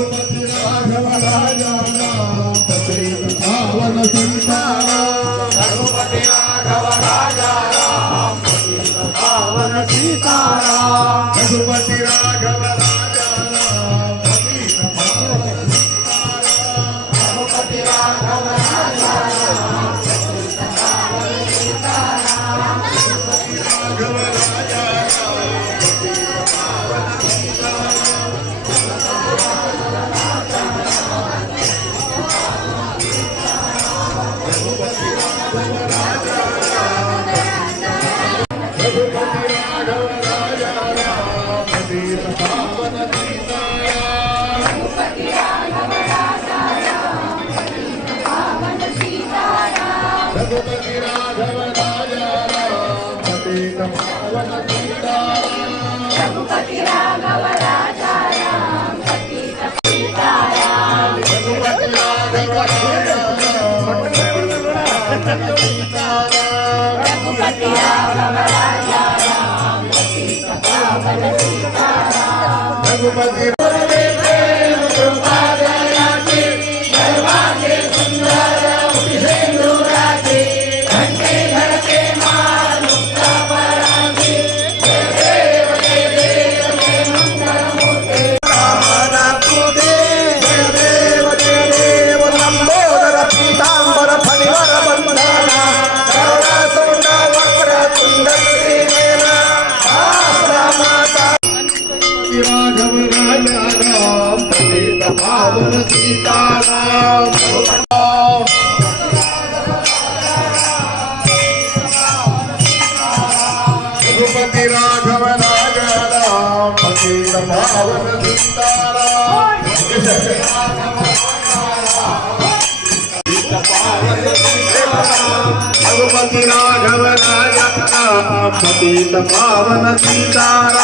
रघुपति राघव राजा राम पतित पावन सीताराम रघुपति राघव राजा राम पतित पावन सीताराम रघुपति राघव राजा राम पतित पावन सीताराम रघुपति राघव राजा राम पतित पावन सीताराम रघुपति राघव राजा रघुपति राघव राजा राम पतित पावन सीताराम रघुपति राघव राजा राम पतित सीताराम रघुपति राघव राजा राम पतित सीताराम रघुपति राघव राजा राम पतित पावन सीताराम रघुपति राघव राजा राम पतित पावन सीताराम रघुपति राघव राजा राम पतित पावन सीताराम रघुपति राघव राजा राम पतित पावन सीताराम